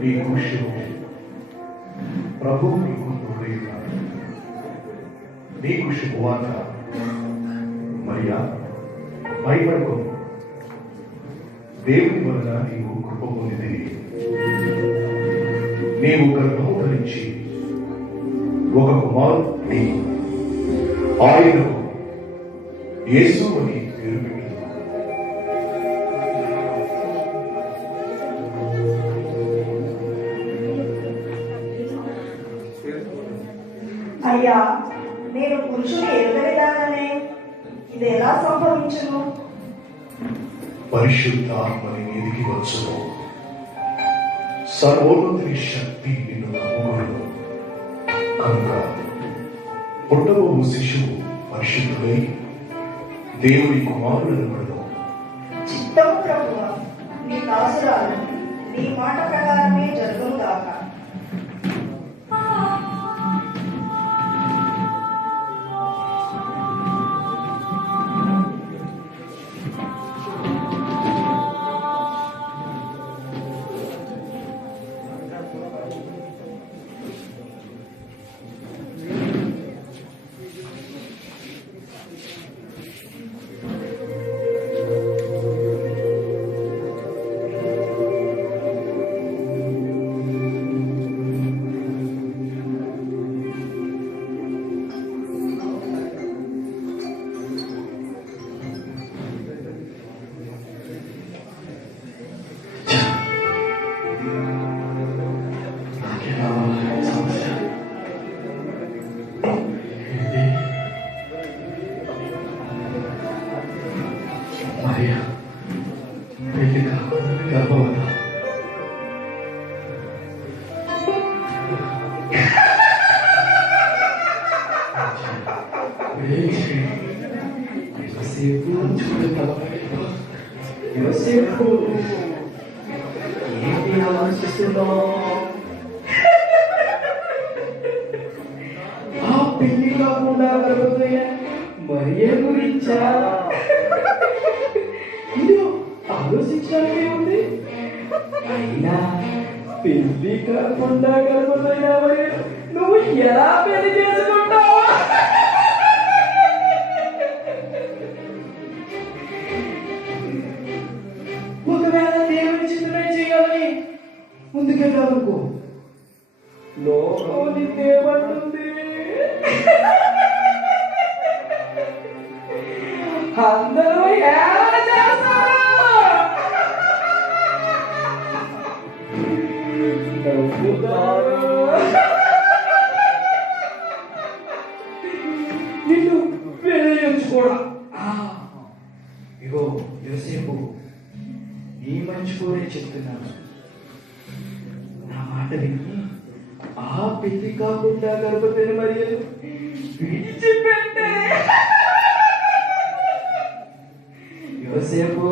మీకు శుభం. ప్రభు మీకు తోడైయున్నాడు. నీకు శుభవార్త. మరియా, భయపడకు, దేవుని వలన నీవు కృప పొందితివి. నీవు గర్భము ధరించి ఒక కుమారుని ఆయనకు యేసు అని పేరు పెట్టు. అయ్యా, నేను పురుషుని ఎరుగలేదానే, ఇది ఎలా సంభవించును? పరిశుద్ధాత్మని మీదికి వచ్చును. సర్వోన్నతుని శక్తి నిన్ను కమ్ముకొనును. కనుక పుట్టబోవు శిశువు పరిశుద్ధుడై దేవుని కుమారుడను పడదు. చిత్తము ప్రభువా, నీ దాసురాలు నీ మాట ప్రకారమే జరుగును గాక. మరియా, పెళ్లి కాకుండా గర్భవత. యోసేపు, ఏంటి ఆలోచిస్తున్నావు? ఆ పెళ్లి కాకుండా గర్భవతి మరియ గురించా? ఇదో ఆలోచించడానికి ఉంది. అయినా పెళ్లి కాకుండా గర్భవతి మరి నువ్వు ఎలా పెళ్లి చేసుకుంటావు? ఒకవేళ దేవుని చిత్రమే చేయాలని ముందుకెళ్ళాలనుకో, లోకం నిన్నేమంటుంది? అందరూ ఎలా చేస్తారు? నవ్వుతారు. నిన్ను కూడా. ఇగో యోసేపు, నీ మంచి కోరే చెప్తున్నాను. నా మాట విని ఆ పెళ్లి కాకుండా గర్భవతిని మరియను విడిచిపెట్టే. యోసేపు,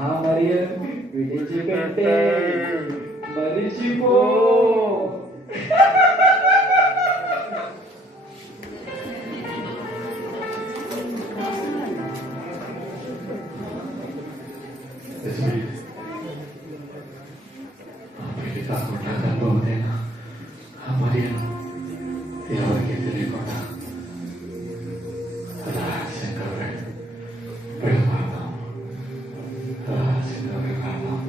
ఆ మరియను విడిచిపెట్టే, మరిచిపో. పెళ్లి కాకుండా గర్భవతైనా మరియా ఎవరికి తెలియకుండా రహస్యంగా పెడతాం. రహస్యంగా పెడతాం.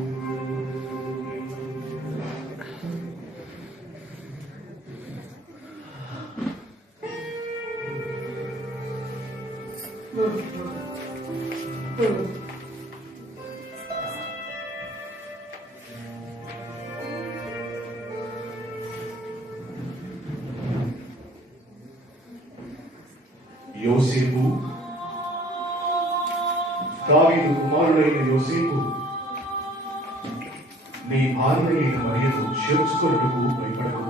యోసేపు, దావీదు కుమారుడైన యోసేపు, నీ భార్య అయిన మరియను చేర్చుకొనుటకు భయపడకు.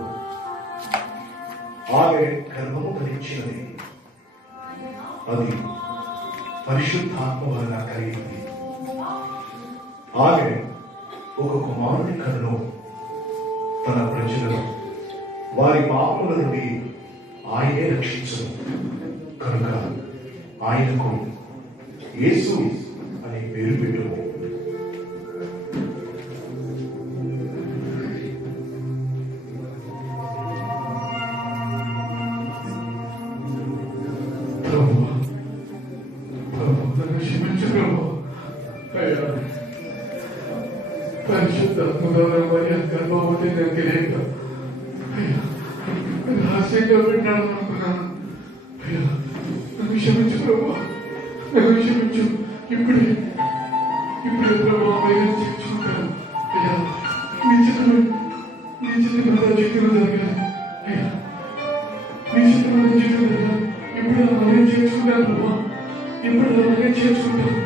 ఆమె గర్భము ధరించినది, అది పరిశుద్ధాత్మ వలన కలిగింది. ఆమె ఒక కుమారుని కన్ను. తన ప్రజలను వారి పాపముల నుండి ఆయనే రక్షించును. కనుక ఆయనకు యేసు అనే పేరు పెట్టుము. పరిశుద్ధాత్మగా మరి గర్భవతి తెలియక రహస్యంగా విన్నాను అనుకున్నాను. అయ్యా నన్ను క్షమించు ప్రభా, నన్ను క్షమించు. ఇప్పుడే ప్రభా అయ్యా చేర్చుకుంటాను. అయ్యా నీ చిత్రమైన జీవితం జరగాలి. అయ్యా నీ చిత్రమైన జీవితం జరగాలి. ఇప్పుడు అయ్యా చేర్చుకుంటాను ప్రభా, ఇప్పుడు అయ్యా చేర్చుకుంటాను.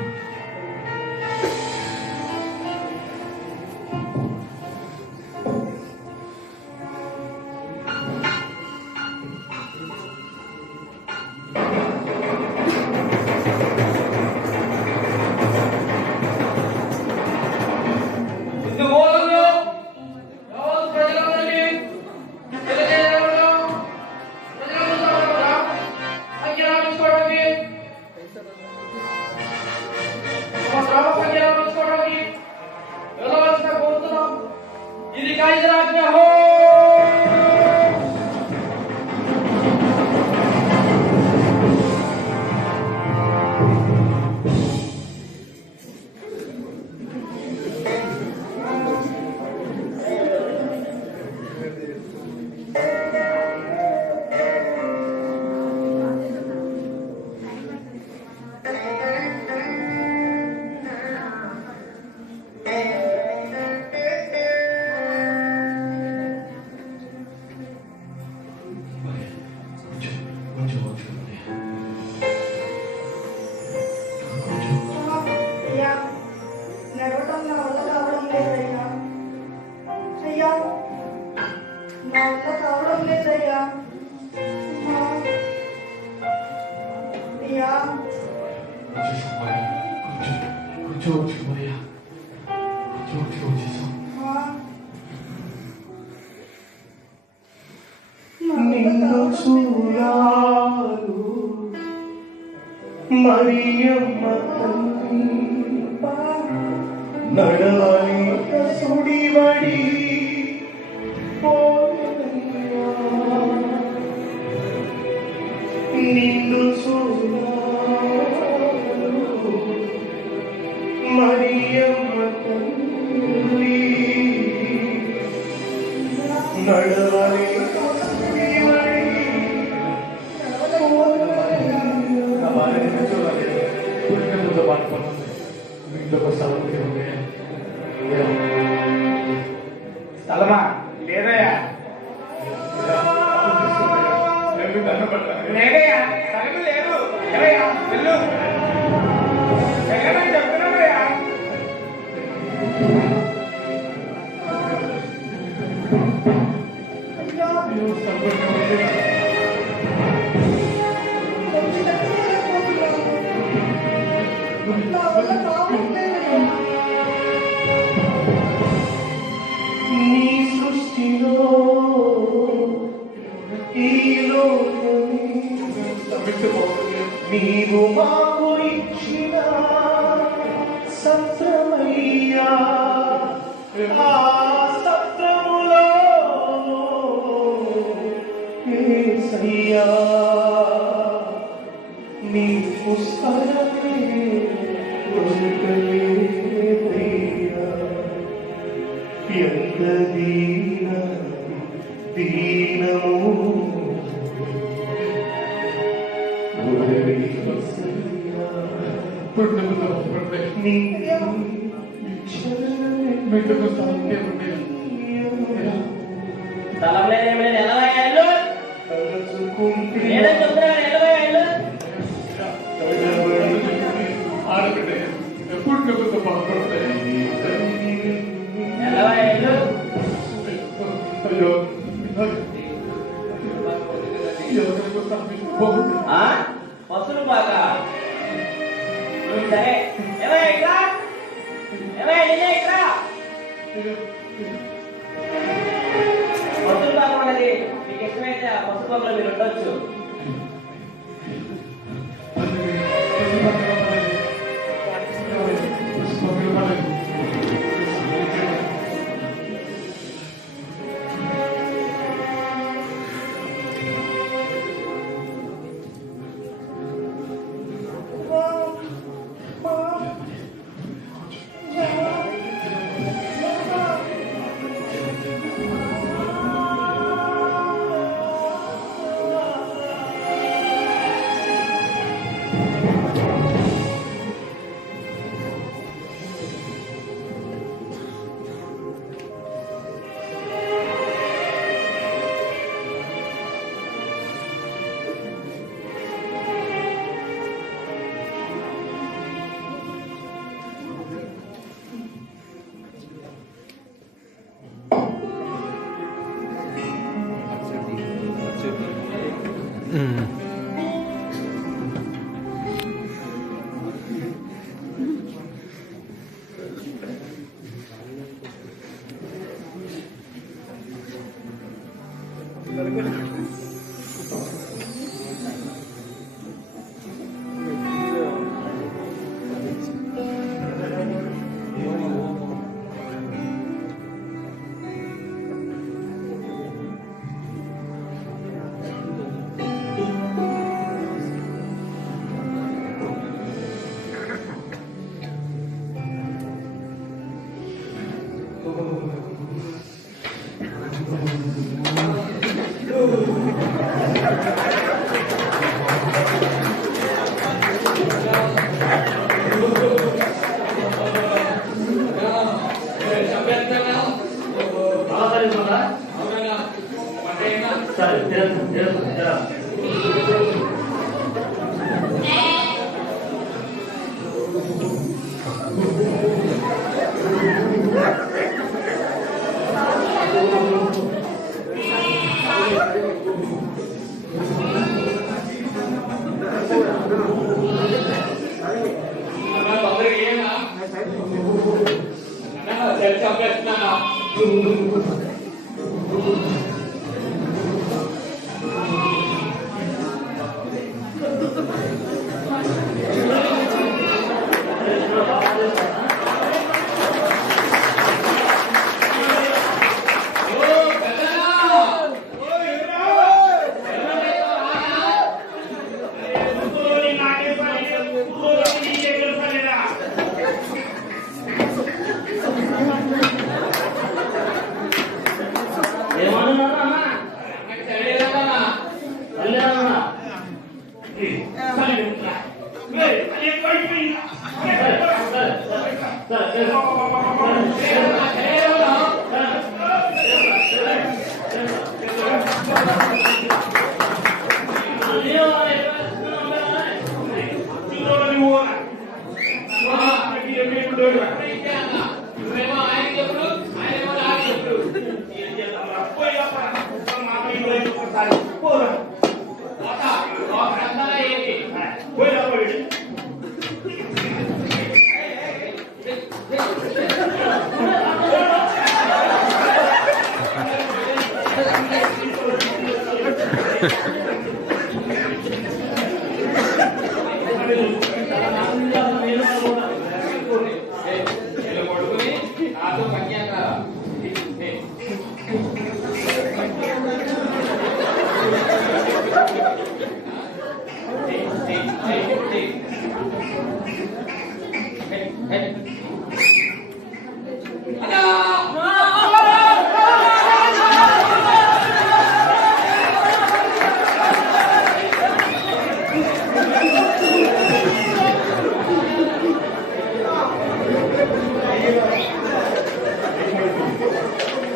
ఇది కాయరాజ్ఞ హో అయ్యా నడవడం నా వల్ల కావడం లేదయ్యా. అయ్యా నా వల్ల కావడం లేదయ్యా. అయ్యా నిన్ను చూడాలు మరియమ్మ తల్లి నడవాలి సుడివడి నిన్ను చూడాలు మరియమ్మ తల్లి నడవాలి స్థలమా లేదయ్యా, లేదయ్యా, స్థలము లేదు. ఎవయ్యా వెళ్ళు, వెళ్ళమని చెప్తున్నానయ్యా. నా వల్ల కావడం లేదయ్యా. నీ సృష్టిలో ఈ లోకమే నీవు మాకు ఇచ్చిన సత్రమయ్యా. ఆ సత్రములో యేసయ్యా నీ పుస్తకమే దొరకలేదయ్యా. ఎంత దీనము స్థలం లేదేమి లేదు. ఎలవయ్యా వెళ్ళు, లేదని చెప్తున్నాను. ఎలవయ్యా వెళ్ళు. ఎలవయ్యా వెళ్ళు. పసులు బాగా సరే. ఏమయ్యా ఇట్లా, ఏమయ్యా నిన్నే ఇట్లా. పసులు బాగా ఉన్నది, మీకు ఇష్టమైతే ఆ పసుపు బాగులో మీరు ఉండొచ్చు.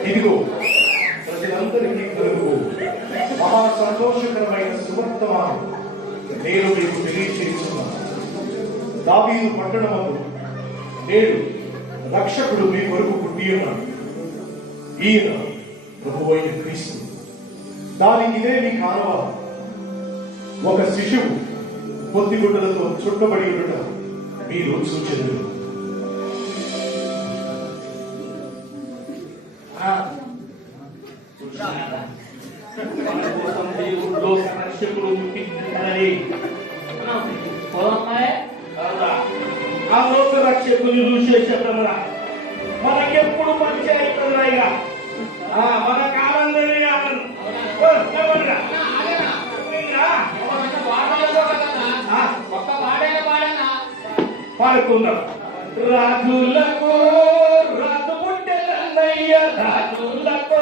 ఇదిగో ప్రజలందరికీ కలుగు మహా సంతోషకరమైన సువర్తమానం నేను మీకు తెలియచేస్తున్నాను. దావీదు పట్టణమందు నేడు రక్షకుడు మీ కొరకు పుట్టి ఉన్నాడు. ఈయన ప్రభువైన క్రీస్తు. దానికి ఇదే మీ కారణం. ఒక శిశువు పొత్తిగుడ్డలతో చుట్టబడి ఉండటం మీరు సూచనలు. ఆ లోక రక్షకుని చూసే చెప్పమరా మనకెప్పుడు పంచాయతీగా మన కాలంలోనే పాడుకుందాం. రాజులకు రాజు పుట్టెలన్నయ్య, రాజులకు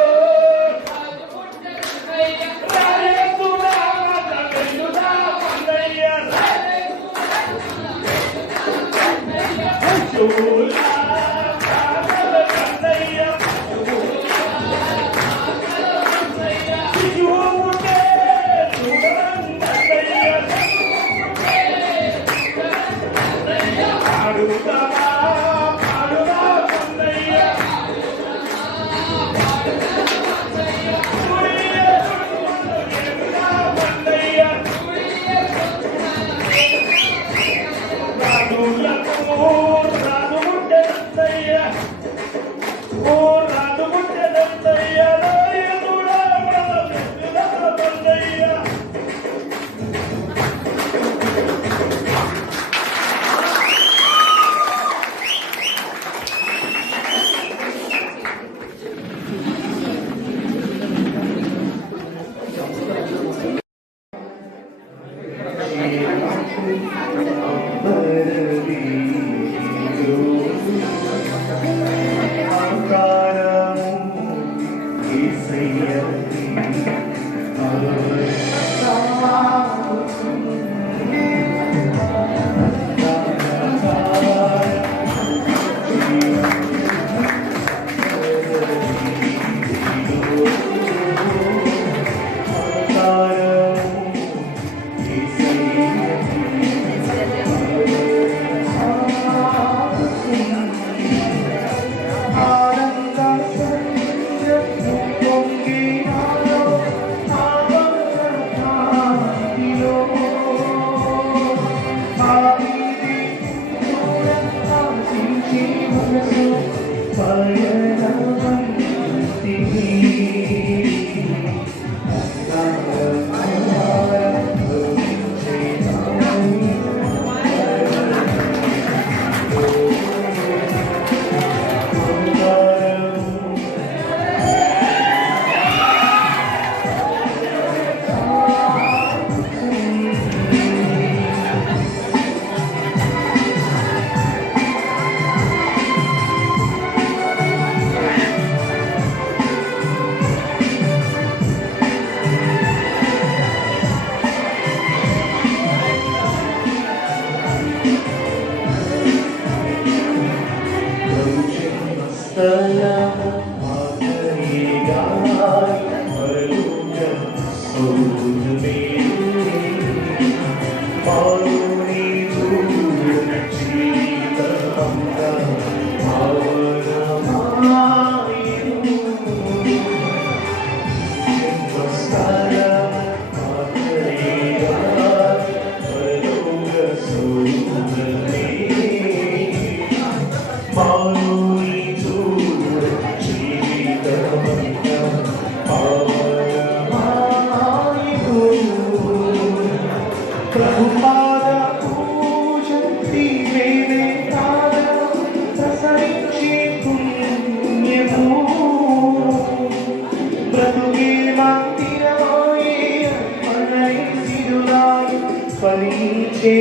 ఫలించే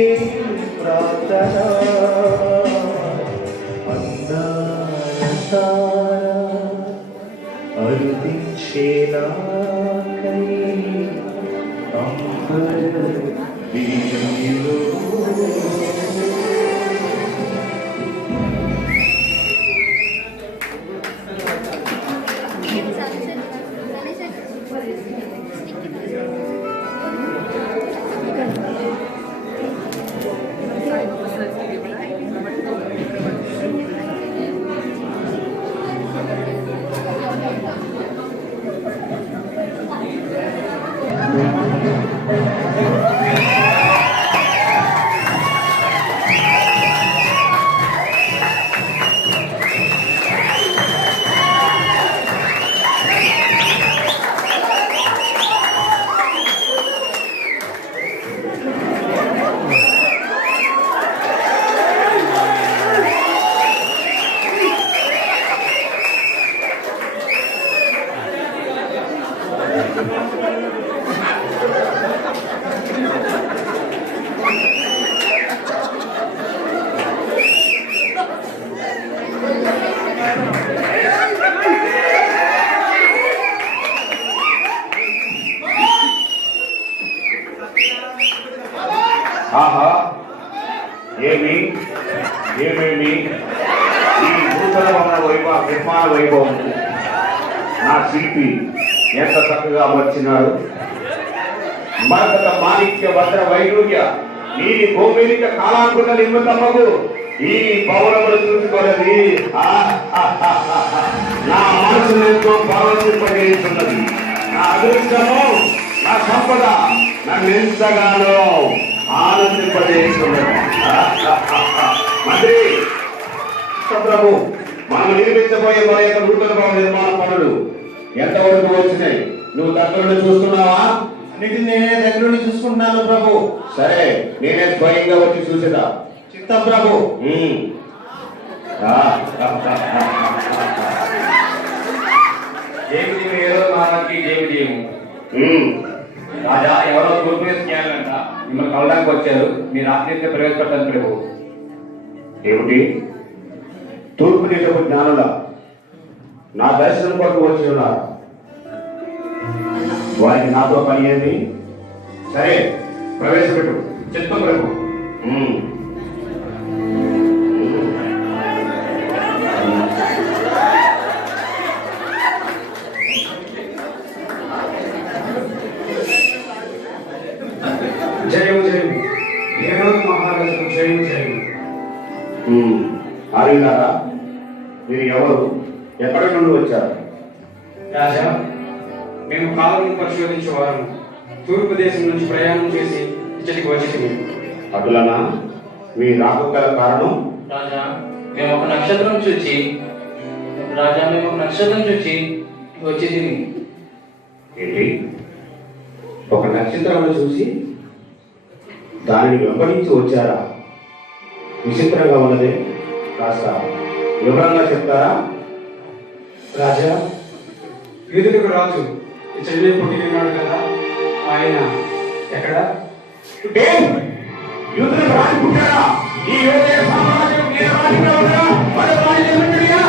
ప్రార్థన అందాల అరుదించే నాకై అంబర వీధిలో ఆహా ఏమి ఏమేమి ఈ నూతన భవన నిర్మాణ వైభవం నా శిల్పి ఎంత చక్కగా అమర్చినాడు. మరకత మాణిక్య భద్ర వైడూర్య నీటి గోమేలిక కాలాంకుల నిర్మితమ్మకు ఈ భవనములు చూసుకున్నది నా మనసును ఎంతో భావింపజేస్తున్నది. నా అదృష్టము నా సంపద నన్ను ఎంతగానో ఆనందింపజేస్తున్నది. మంత్రి ప్రభు, మనం నిర్మించబోయే మన యొక్క నూతన భవన నిర్మాణ పనులు ఎంతవరకు వచ్చినాయి? నువ్వు దగ్గరుండి చూస్తున్నావా? అన్నిటిని నేనే దగ్గరుండి చూసుకుంటున్నాను ప్రభు. సరే, నేనే స్వయంగా వచ్చి చూసేదా? చిత్తం ప్రభు. రాజా, ఎవరో తూర్పు చేయాలంట, మిమ్మల్ని కలడానికి వచ్చారు. మీరు రాత్రి ప్రవేశపెట్టాను ప్రభు. ఏమిటి? తూర్పు దేశపు జ్ఞానుల నా దర్శనం కొరకు వచ్చి ఉన్నారు. వారికి నాతో పని ఏంటి? సరే, ప్రవేశపెట్టు. చిత్తం ప్రభు. జయము జయము దేవత మహారాజు జయము జయము. ఆరిగారా, మీరు ఎవరు? ఎక్కడి నుండి వచ్చారు? రాజా, మేము కాలం పరిశోధించేవారు. తూర్పు దేశం నుంచి ప్రయాణం చేసి ఇచ్చటికి వచ్చి అటులనా? మీ రాక గల కారణం? రాజా, మేము ఒక నక్షత్రం చూచి రాజా మేము ఒక నక్షత్రం చూచి వచ్చేది. ఏంటి? ఒక నక్షత్రాన్ని చూసి దానిని వెంబడించి వచ్చారా? విచిత్రంగా ఉన్నదే, కాస్త వివరంగా చెప్తారా? రాజా, యూదులకు రాజు ఇచ్చడినే పుట్టినాడు కదా, ఆయన ఎక్కడ? యూదులకు రాజు పుట్టారా? ఈ యోధేయ సామ్రాజ్యం ఏ రాజుగా ఉందా? మన రాజు ఎక్కడియా?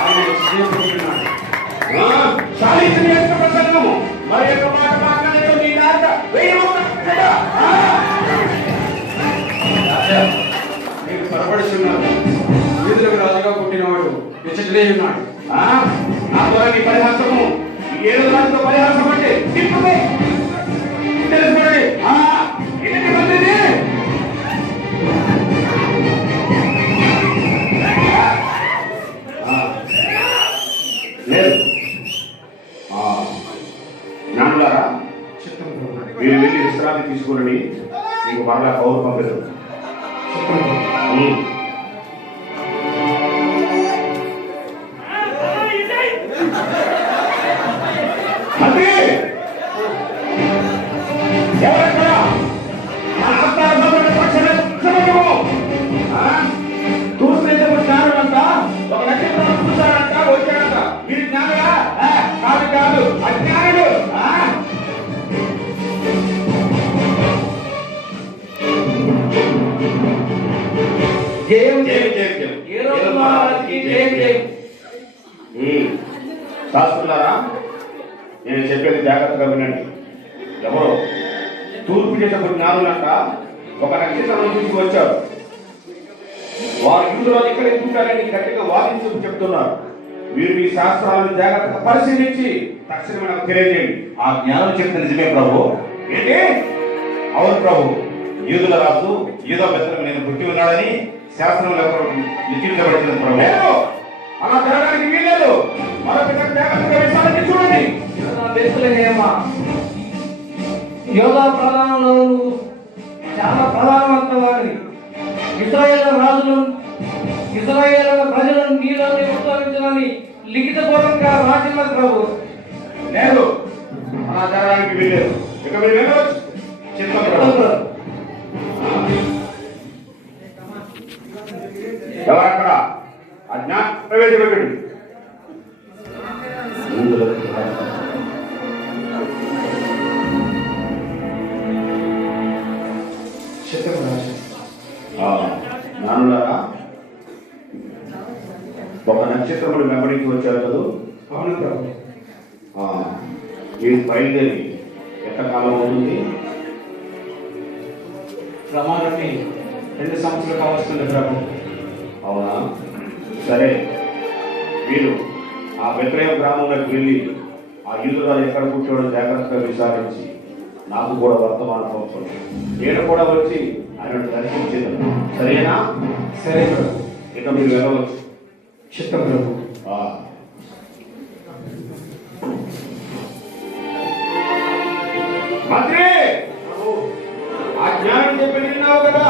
ఆయన ఇచ్చడినే పుట్టినాడు. సాధించిన యొక్క ప్రసంగము మరి యొక్క మాట మాట్లాడేదో నీ దాట వెయ్యి కదా. రాజా, నీకు పొరపడుచున్నాడు. యూదులకు రాజుగా పుట్టినవాడు ఇచ్చడినే ఉన్నాడు. నా ద్వారా నీ పరిహాసము ఏదో రాజుతో పరిహాసం అంటే తిప్పుకో. తెలుసుకోండి. ఎన్ని మందిని లేదు. జ్ఞానులారా, చిత్తం ప్రభు. మీరు వెళ్ళి విశ్రాంతి తీసుకుని మీకు మరలా కౌరు పంపదు. చిత్తం ప్రభు. మంత్రి ఎవరెక్కడ? నా ఆస్థాన సభ్యుల పక్షాన సమయము. చూసినట్టు జ్ఞానులంతా ఒక నక్షత్రం చూశారంట, వచ్చారంట. మీరు జ్ఞానులా? కాదు కాదు, అజ్ఞానులు. జయం జయం, జయం, జయం. ఏరోదు మహారాజుకి జయం జయం. శాస్త్రులారా, నేను చెప్పేది జాగ్రత్తగా వినండి. ఎవరో తూర్పు చేసే జ్ఞానులంట ఒక నక్షత్రం చూసి వచ్చారు. వారు యూదులో ఎక్కడ ఎక్కుంటారని గట్టిగా వాదించు చెప్తున్నారు. మీరు మీ శాస్త్రాలను జాగ్రత్తగా పరిశీలించి తక్షణమే నాకు తెలియజేయండి. ఆ జ్ఞానం చెప్తే నిజమే ప్రభు. ఏంటి? అవును ప్రభు, యూదుల రాజు యూదా పెద్దలకు నేను పుట్టి ఉన్నాడని శాస్త్రంలో లిఖించబడింది ప్రభు. లేదు, అలా జరగడానికి వీల్లేదు. మరొక జాగ్రత్తగా విషయాన్ని చూడండి. బెత్లెహేమా, యోధా ప్రధానంలో నువ్వు చాలా ప్రధానవంతవాడివి. ఇశ్రాయేలు రాజులను ఇశ్రాయేలు ప్రజలను నీలో ఉద్భవించాలని లిఖితపూర్వకంగా రాసిన ప్రభు. లేదు, అలా జరగడానికి వీల్లేదు. ఇక మీరు వెళ్ళవచ్చు. చిత్తం ఎవరక్కడ? అజ్ఞా ప్రవేశపెట్టండి. చిత్తం రాజా. నానులారా, ఒక నక్షత్రములు వెంబడించి వచ్చారు కదా. అవును ప్రభు. మీరు బయలుదేరి ఎంతకాలం అవుతుంది? ప్రమాణాన్ని 2 సంవత్సరాలు కావస్తుంది ప్రభు. అవునా? సరే, మీరు ఆ బెత్లెహేము గ్రామంలోకి వెళ్ళి ఆ యూదురాలు ఎక్కడ పుట్టాడో జాగ్రత్తగా విచారించి నాకు కూడా వర్తమానం పంపండి. నేను కూడా వచ్చి ఆయనను దర్శించేదాను. సరేనా? సరే ప్రభు. ఇక మీరు వెళ్ళవచ్చు. చిత్తం ప్రభు. మంత్రి, ఆ జ్ఞానం చెప్పి విన్నావు కదా.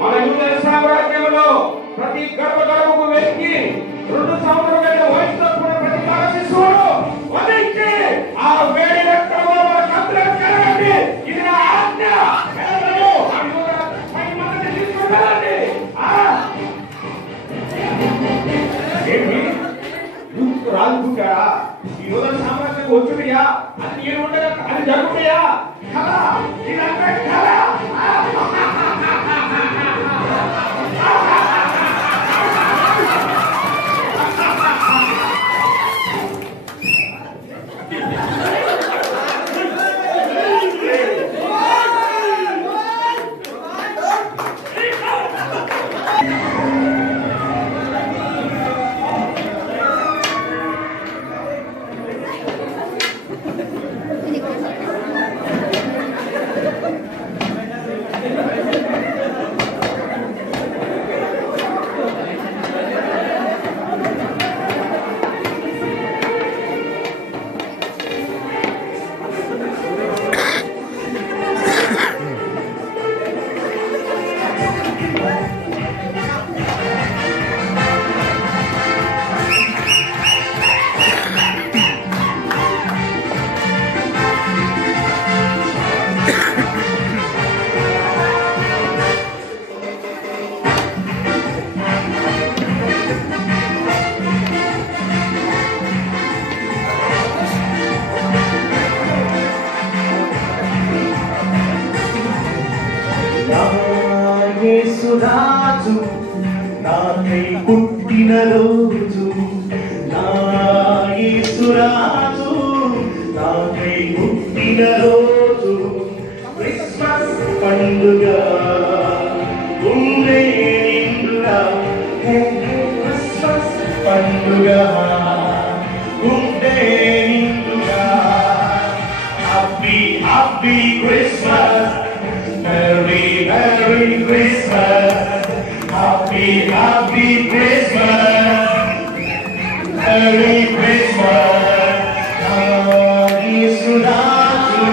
మన యూదుల సామ్రాజ్యంలో ప్రతి గర్భ గర్భకు వెతికి 2 సంవత్సరాల వయసులో కూడా ప్రతి కాల శిశువును వధించి ఆ వేడి రక్తంలో మన కందులకు కలగండి. ఇది నా ఆజ్ఞ. వెళ్ళండి. ఆ యూదుల 10 మందిని తీసుకుని వెళ్ళండి. ఏంటి? యూదుకు రాజుకుంటారా? ఈ యూదుల సామ్రాజ్యం వచ్చుడియా? అది నేను ఉండగా అది జరుగుతాయా? కళ, ఇదంతా కళ. నా యేసురాజు నాకై పుట్టిన రోజు, నా యేసురాజు నాకై పుట్టిన రోజు. క్రిస్మస్ పండుగ గుండె నిండుగా, క్రిస్మస్ పండుగ గుండె నిండుగా. Happy happy Christmas, merry merry Christmas, happy happy Christmas, merry Christmas. యేసురాజు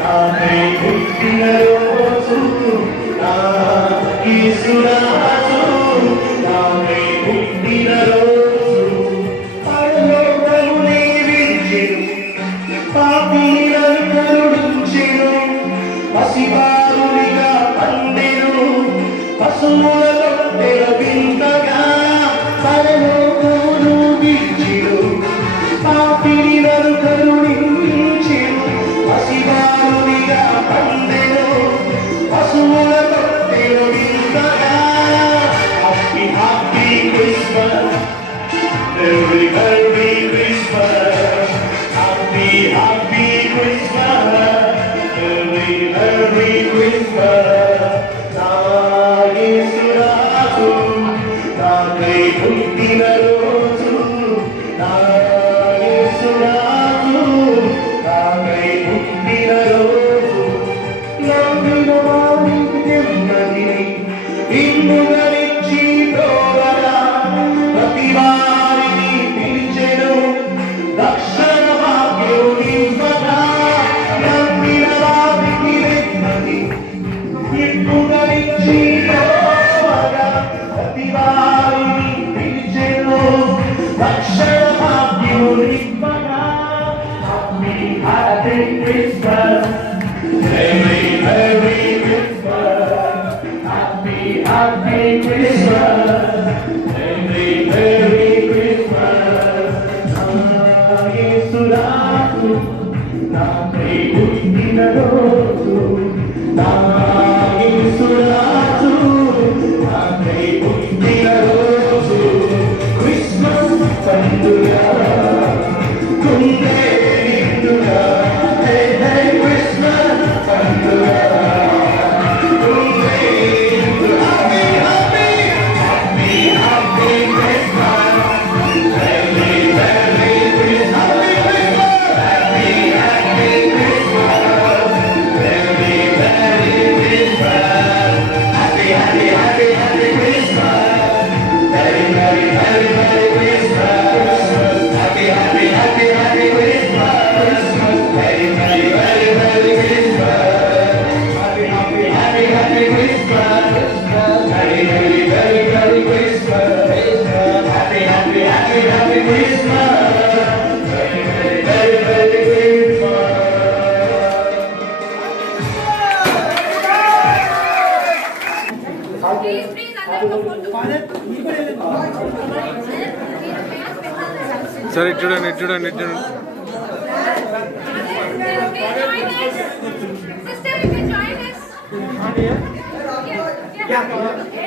నాకై పుట్టిన రోజు, నా యేసురాజు నాకై పుట్టిన రోజు. పరలోకమునే విడిచెను, పాపిలను కరుణించెను, పసిబాలునిగా పండెను, పశువుల తొట్టెల వింతగా. పరలోకమును విడిచెను, పాపిలను కరుణించెను, పసిబాలునిగా పండెను, పశువుల తొట్టెల వింతగా. Happy happy Christmas, merry merry Christmas, happy happy Christmas, merry merry Christmas. నా యేసురాజు నాకై పుట్టిన రోజు, నా యేసురాజు నాకై పుట్టిన రోజు. నమ్మిన వారికి నెమ్మదిని ఇన్నుగరించి ప్రోగరా, ప్రతి వారిని పిలిచెను రక్షణ భాగ్యం నింపగా. నమ్మిన వారికి నెమ్మది ఇన్నుగరించి ప్రోగరా, ప్రతి వారిని పిలిచెను రక్షణ భాగ్యం నింపగా. Happy happy Christmas, merry merry Christmas, happy happy Christmas, merry merry Christmas. నా యేసురాజు నాకై పుట్టిన రోజు, నా యేసురాజు నాకై పుట్టిన రోజు. క్రిస్మస్ పండుగ గుండె నిండుగా, హే హే క్రిస్మస్ పండుగ గుండె నిండుగా. Happy happy happy Christmas, merry merry Christmas, happy happy Christmas, merry merry Christmas, happy happy happy happy Christmas, merry merry merry merry Christmas, happy happy happy happy Christmas, merry merry merry merry Christmas, happy happy happy happy Christmas, merry merry merry merry Christmas, happy happy happy happy Christmas, merry merry merry merry Christmas. Please, అందరితో photo. సరే చూడండి చూడండి చూడండి. Sister, you can join us. Yeah.